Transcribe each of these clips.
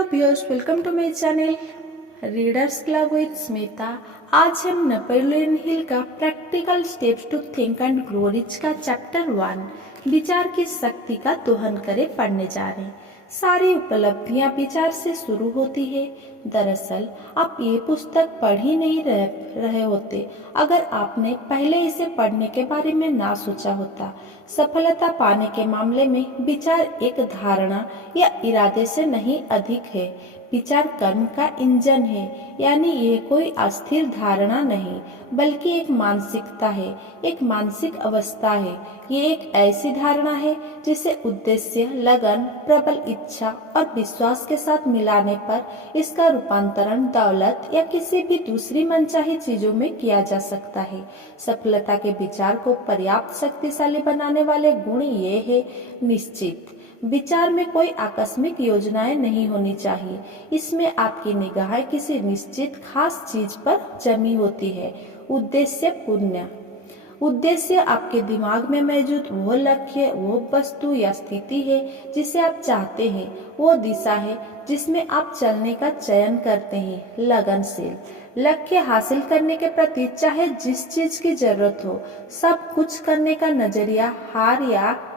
Hello viewers, welcome to my channel readers club with Smita. आज हम Napoleon Hill का practical steps to think and grow rich का chapter 1 विचार की शक्ति का दोहन करे पढ़ने जा रहे हैं। सारी उपलब्धियां विचार से शुरू होती है। दरअसल आप ये पुस्तक पढ़ ही नहीं रहे होते अगर आपने पहले इसे पढ़ने के बारे में ना सोचा होता। सफलता पाने के मामले में विचार एक धारणा या इरादे से नहीं अधिक है। विचार कर्म का इंजन है, यानी ये कोई अस्थिर धारणा नहीं बल्कि एक मानसिकता है, एक मानसिक अवस्था है। ये एक ऐसी धारणा है जिसे उद्देश्य, लगन, प्रबल इच्छा और विश्वास के साथ मिलाने पर इसका रूपांतरण दौलत या किसी भी दूसरी मनचाही चीजों में किया जा सकता है। सफलता के विचार को पर्याप्त शक्तिशाली बनाने वाले गुण ये है। निश्चित विचार में कोई आकस्मिक योजनाएं नहीं होनी चाहिए। इसमें आपकी निगाहें किसी निश्चित खास चीज पर जमी होती है। उद्देश्य पुण्य उद्देश्य आपके दिमाग में मौजूद वो लक्ष्य, वो वस्तु या स्थिति है जिसे आप चाहते हैं। वो दिशा है जिसमें आप चलने का चयन करते हैं। लगनशील लक्ष्य हासिल करने के प्रति चाहे जिस चीज की जरूरत हो, सब कुछ करने का नजरिया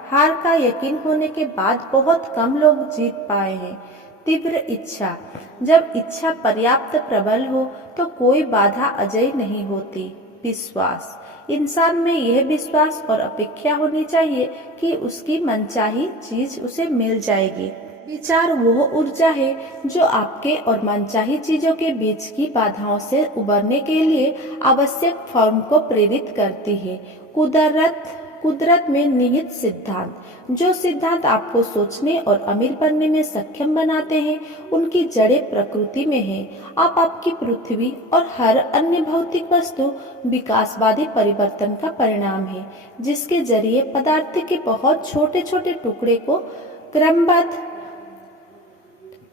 हार का यकीन होने के बाद बहुत कम लोग जीत पाए हैं। तीव्र इच्छा जब इच्छा पर्याप्त प्रबल हो तो कोई बाधा अजय नहीं होती। विश्वास इंसान में यह विश्वास और अपेक्षा होनी चाहिए कि उसकी मनचाही चीज उसे मिल जाएगी। विचार वो ऊर्जा है जो आपके और मनचाही चीजों के बीच की बाधाओं से उबरने के लिए आवश्यक फॉर्म को प्रेरित करती है। कुदरत में निहित सिद्धांत जो सिद्धांत आपको सोचने और अमीर बनने में सक्षम बनाते हैं, उनकी जड़ें प्रकृति में है। आप आपकी पृथ्वी और हर अन्य भौतिक वस्तु विकासवादी परिवर्तन का परिणाम है, जिसके जरिए पदार्थ के बहुत छोटे छोटे टुकड़े को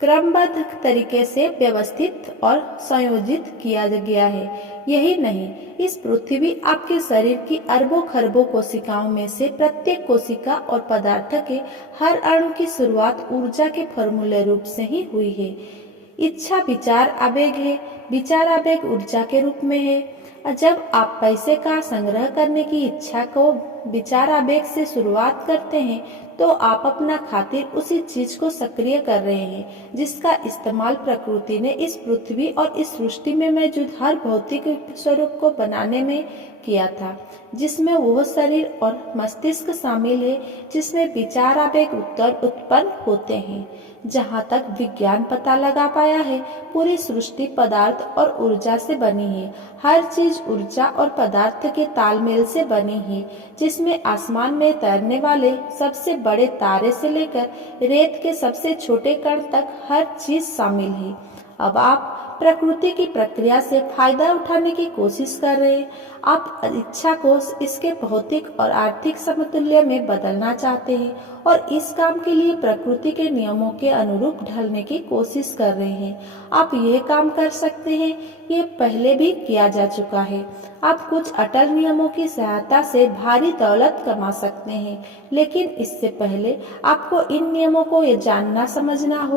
क्रमबद्ध तरीके से व्यवस्थित और संयोजित किया गया है। यही नहीं, इस पृथ्वी आपके शरीर की अरबों खरबों कोशिकाओं में से प्रत्येक कोशिका और पदार्थ के हर अणु की शुरुआत ऊर्जा के फॉर्मूले रूप से ही हुई है। इच्छा विचार आवेग है, विचार आवेग ऊर्जा के रूप में है। जब आप पैसे का संग्रह करने की इच्छा को विचार आवेग से शुरुआत करते हैं तो आप अपना खातिर उसी चीज को सक्रिय कर रहे हैं जिसका इस्तेमाल प्रकृति ने इस पृथ्वी और इस सृष्टि में मौजूद हर भौतिक स्वरूप को बनाने में किया था, जिसमें वो शरीर और मस्तिष्क शामिल है जिसमें विचार आवेग उत्पन्न होते हैं। जहाँ तक विज्ञान पता लगा पाया है, पूरी सृष्टि पदार्थ और ऊर्जा से बनी है। हर चीज ऊर्जा और पदार्थ के तालमेल से बनी है, जिसमें आसमान में तैरने वाले सबसे बड़े तारे से लेकर रेत के सबसे छोटे कण तक हर चीज शामिल है। अब आप प्रकृति की प्रक्रिया से फायदा उठाने की कोशिश कर रहे हैं। आप इच्छा को इसके भौतिक और आर्थिक समतुल्य में बदलना चाहते हैं और इस काम के लिए प्रकृति के नियमों के अनुरूप ढलने की कोशिश कर रहे हैं। आप यह काम कर सकते हैं, ये पहले भी किया जा चुका है। आप कुछ अटल नियमों की सहायता से भारी दौलत कमा सकते हैं, लेकिन इससे पहले आपको इन नियमों को ये जानना समझना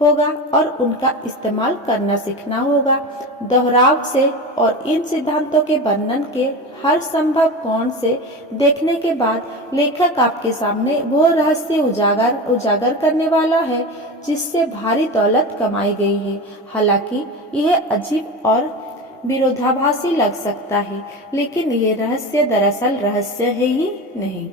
होगा और उनका इस्तेमाल करना सीखना होगा। दोहराव से और इन सिद्धांतों के वर्णन के हर संभव कोण से देखने के बाद लेखक आपके सामने वो रहस्य उजागर करने वाला है जिससे भारी दौलत कमाई गई है। हालांकि यह अजीब और विरोधाभासी लग सकता है, लेकिन ये रहस्य दरअसल रहस्य है ही नहीं।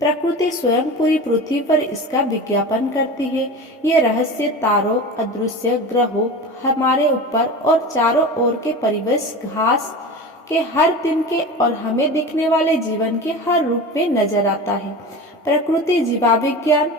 प्रकृति स्वयं पूरी पृथ्वी पर इसका विज्ञापन करती है। ये रहस्य तारों, अदृश्य ग्रहों, हमारे ऊपर और चारों ओर के परिवेश, घास के हर दिन के और हमें दिखने वाले जीवन के हर रूप में नजर आता है। प्रकृति जीवाविज्ञान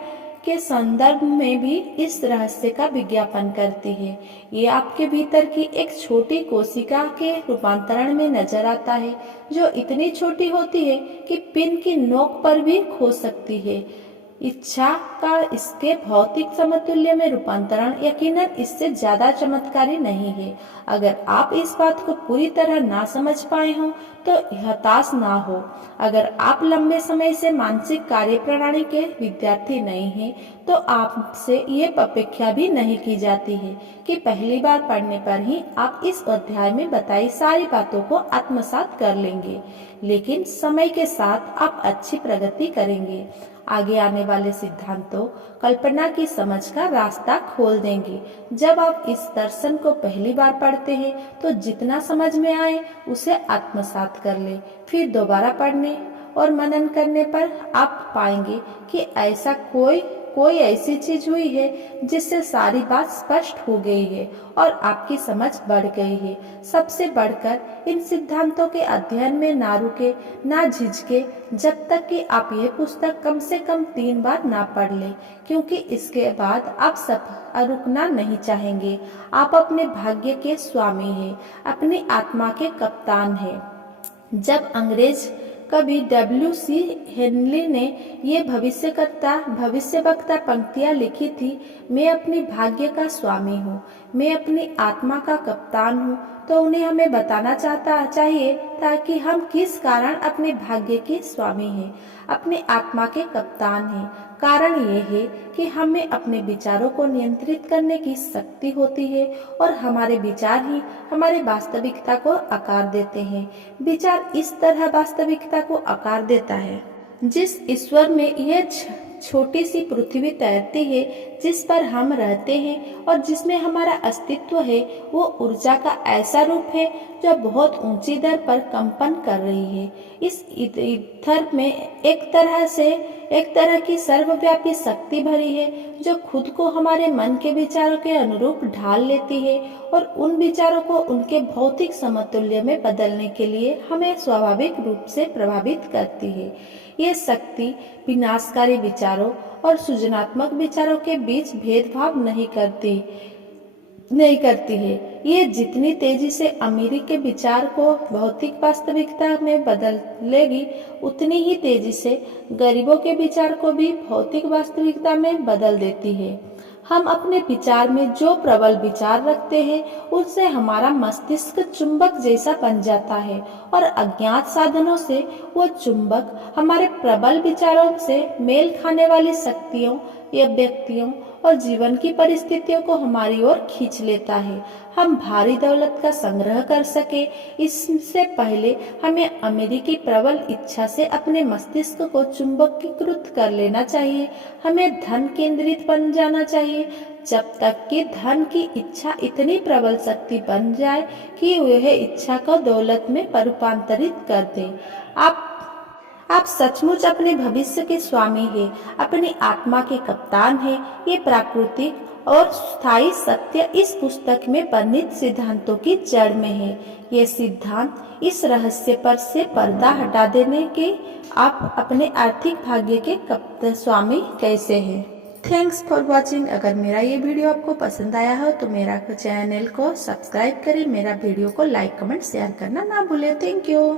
के संदर्भ में भी इस रहस्य का विज्ञापन करती है। ये आपके भीतर की एक छोटी कोशिका के रूपांतरण में नजर आता है, जो इतनी छोटी होती है कि पिन की नोक पर भी खो सकती है। इच्छा का इसके भौतिक समतुल्य में रूपांतरण यकीनन इससे ज्यादा चमत्कारी नहीं है। अगर आप इस बात को पूरी तरह ना समझ पाए हो तो हताश ना हो। अगर आप लंबे समय से मानसिक कार्य प्रणाली के विद्यार्थी नहीं हैं, तो आपसे ये अपेक्षा भी नहीं की जाती है कि पहली बार पढ़ने पर ही आप इस अध्याय में बताई सारी बातों को आत्मसात कर लेंगे, लेकिन समय के साथ आप अच्छी प्रगति करेंगे। आगे आने वाले सिद्धांतों कल्पना की समझ का रास्ता खोल देंगे। जब आप इस दर्शन को पहली बार पढ़ते हैं तो जितना समझ में आए उसे आत्मसात कर ले। फिर दोबारा पढ़ने और मनन करने पर आप पाएंगे कि ऐसा कोई ऐसी चीज हुई है जिससे सारी बात स्पष्ट हो गई है और आपकी समझ बढ़ गई है। सबसे बढ़कर इन सिद्धांतों के अध्ययन में ना रुके, ना झिझके, जब तक कि आप ये पुस्तक कम से कम 3 बार ना पढ़ ले, क्योंकि इसके बाद आप सब रुकना नहीं चाहेंगे। आप अपने भाग्य के स्वामी हैं, अपनी आत्मा के कप्तान हैं। जब अंग्रेज कवि W.C. हेनली ने ये भविष्यवक्ता पंक्तियां लिखी थी, मैं अपनी भाग्य का स्वामी हूँ, मैं अपनी आत्मा का कप्तान हूँ, तो उन्हें हमें बताना चाहिए ताकि हम किस कारण अपने भाग्य के स्वामी हैं, अपने आत्मा के कप्तान हैं। कारण ये है कि हमें अपने विचारों को नियंत्रित करने की शक्ति होती है और हमारे विचार ही हमारी वास्तविकता को आकार देते हैं। विचार इस तरह वास्तविकता को आकार देता है। जिस ईश्वर में यह छोटी सी पृथ्वी तैरती है, जिस पर हम रहते हैं और जिसमें हमारा अस्तित्व है, वो ऊर्जा का ऐसा रूप है जो बहुत ऊंची दर पर कंपन कर रही है। इस ईथर में एक तरह की सर्वव्यापी शक्ति भरी है जो खुद को हमारे मन के विचारों के अनुरूप ढाल लेती है और उन विचारों को उनके भौतिक समतुल्य में बदलने के लिए हमें स्वाभाविक रूप से प्रभावित करती है। ये शक्ति विनाशकारी विचारों और सृजनात्मक विचारों के बीच भेदभाव नहीं करती है। ये जितनी तेजी से अमीरी के विचार को भौतिक वास्तविकता में बदलेगी, उतनी ही तेजी से गरीबों के विचार को भी भौतिक वास्तविकता में बदल देती है। हम अपने विचार में जो प्रबल विचार रखते हैं, उससे हमारा मस्तिष्क चुंबक जैसा बन जाता है और अज्ञात साधनों से वो चुंबक हमारे प्रबल विचारों से मेल खाने वाली शक्तियों या व्यक्तियों और जीवन की परिस्थितियों को हमारी ओर खींच लेता है। हम भारी दौलत का संग्रह कर सके, इससे पहले हमें अमेरिकी प्रबल इच्छा से अपने मस्तिष्क को चुंबकीकृत कर लेना चाहिए। हमें धन केंद्रित बन जाना चाहिए जब तक कि धन की इच्छा इतनी प्रबल शक्ति बन जाए कि वह इच्छा को दौलत में रूपांतरित कर दे। आप सचमुच अपने भविष्य के स्वामी हैं, अपनी आत्मा के कप्तान हैं। ये प्राकृतिक और स्थायी सत्य इस पुस्तक में वर्णित सिद्धांतों की जड़ में है। ये सिद्धांत इस रहस्य पर से पर्दा हटा देने के आप अपने आर्थिक भाग्य के स्वामी कैसे हैं। Thanks for watching. अगर मेरा ये वीडियो आपको पसंद आया हो तो मेरा चैनल को सब्सक्राइब करें, मेरा वीडियो को लाइक कमेंट शेयर करना ना भूलें। Thank you.